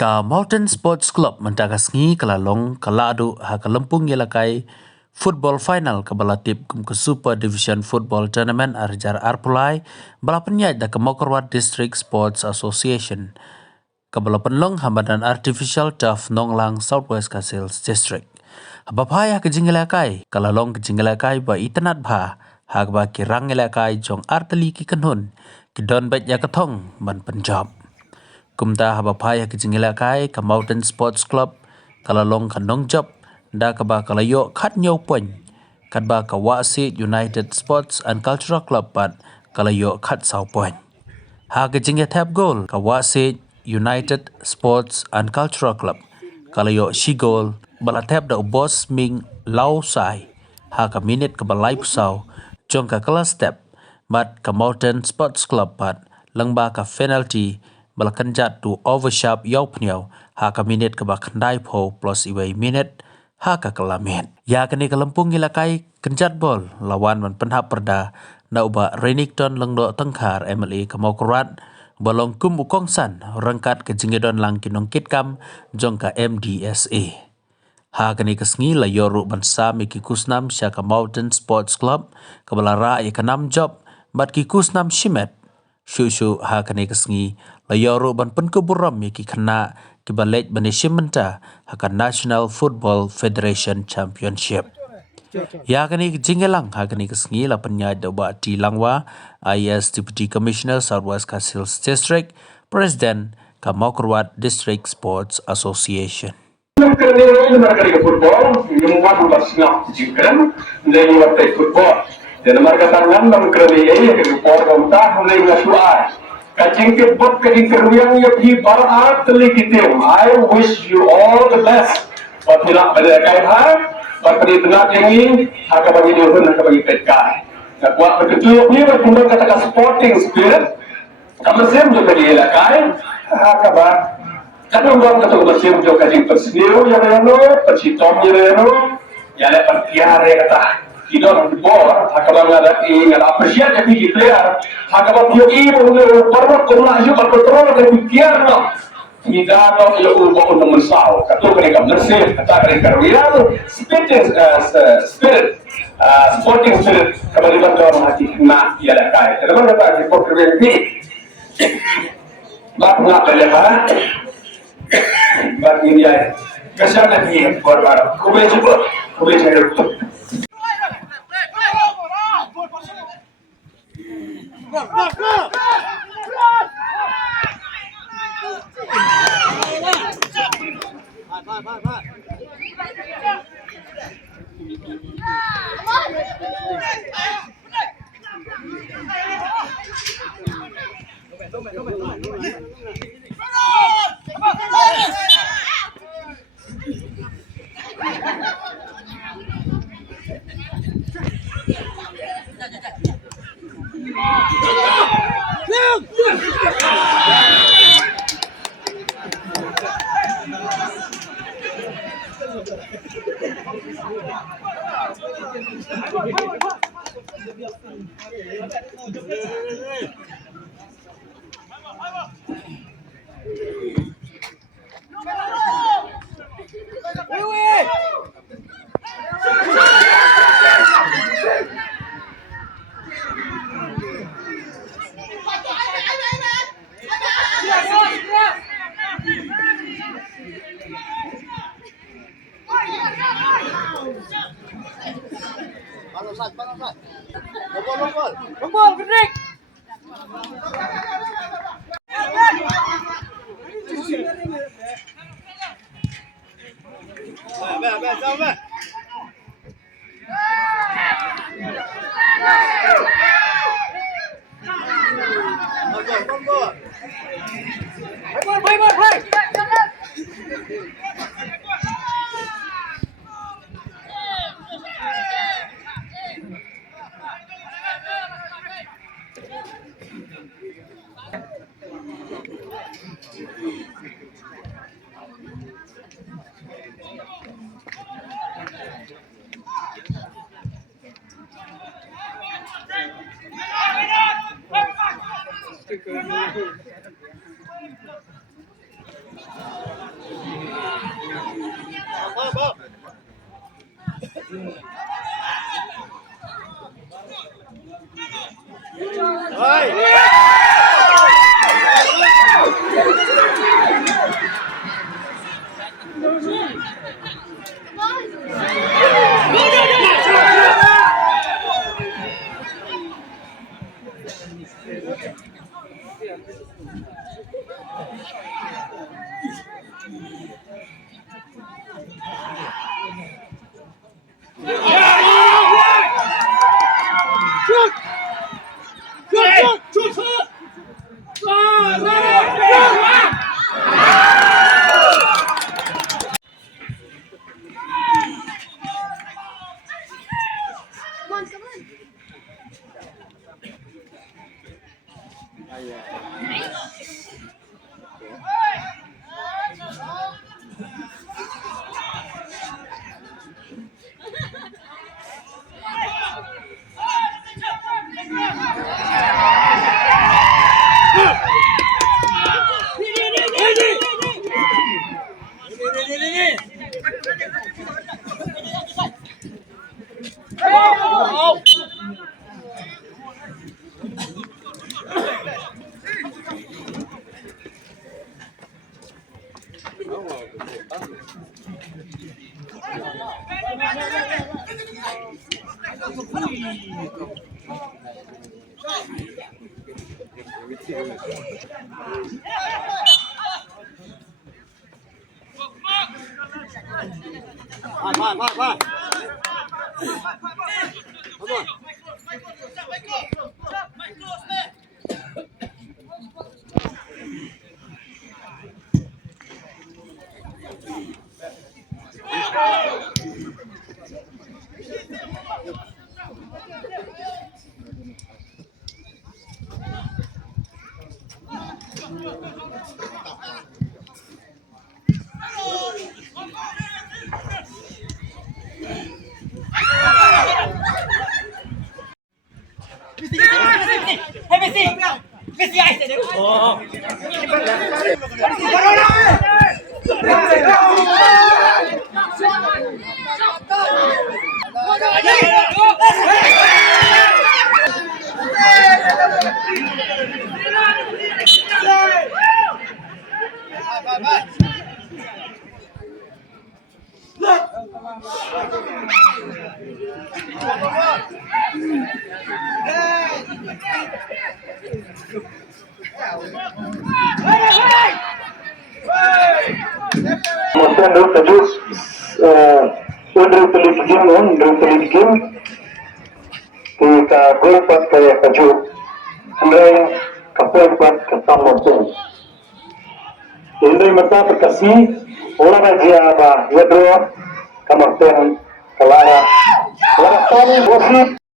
Ka Mawten Sports Club mendagasngi kalalong kaladu ha kalempung yelakai football final ke balatip kum ke Super Division Football Tournament arjar arpulai balapenyaj da ke Mokorwat District Sports Association ke balapenlong hamadan artificial turf Nonglang Southwest Kasils District. Habapaya ke jingelakai kalalong ke jingelakai ba itanat bha ha ba kirang yelakai jong arteli ki kanhun ki don bet ya katong ban Punjab. Kumta habapaya ke jingelakai ke Mawten Sports Club kalalong kanong job da ka ba kalayo khat nyau pon kat ba ka Wahsiej United Sports and Cultural Club pat kalayo khat sau pon ha ke jinge tap goal ka Wahsiej United Sports and Cultural Club kalayo shi goal bala tap da boss ming lau sai ha ka minute ka balai pusau jong ka kala step mat ka Mawten Sports Club pat langba ka penalty bala kanjat tu overshap yau pniau ha ka minute ka ba khandai pho plus iwai minute ha ka kalamet ya kani kalempung ilakai kanjat bol lawan man penhap perda na uba Renington lengdo tengkhar MLA ka Mokorwat balong kum ukong san rangkat ke jingedon lang kinong kitkam jong ka MDSA ha kani kasngi la yoru bansa mi kikusnam sya ka Mawten Sports Club kabalara ya kanam job bat kikusnam shimet Shushu ha kani kasngi la yoru ban penkuburam mi ki khana ki balej banishimenta ha ka National Football Federation Championship ya kani jingelang ha kani kasngi la penya doba ti langwa IS Deputy Commissioner Southwest Kasils District President ka Mokorwat District Sports Association football, yung one was not chicken, then you play football. Then marka tangan ng kerja ini report kontak mulai nasuai. Kacing kebot kacing keruyang ya pi barat telikitim. I wish you all the best. Buat tidak pada kait har, buat pada tengah ini, haka bagi dia pun haka bagi petkai. Nak buat betul ni berkumpul katakan sporting spirit. Kamu sem juga dia lakai, haka bag. Kadang orang kata masih juga kacing persniu yang reno, persitom yang reno, yang ada pertiara kata. Kita orang bor, hakaban ada ingat apresiat jadi player, hakaban dia ibu perlu kumlah juga kontrol dan pikir no. Tidak no ia ubah untuk mensau. Kata mereka bersih, kata mereka real spirit, sporting spirit kembali dalam hati nak ia lakai. Dalam kata di program ini, bab nak lepas, bab ini dia. Kesana ni korban. Kau cuba cari. Bol, Hendrik. Bol. Mawten dulu terus udah pelik game kita gol pas kayak kaju Andai kapal buat ketam Mawten Andai masa perkasi orang aja apa ya bro Mawten kelara Tony Wahsiej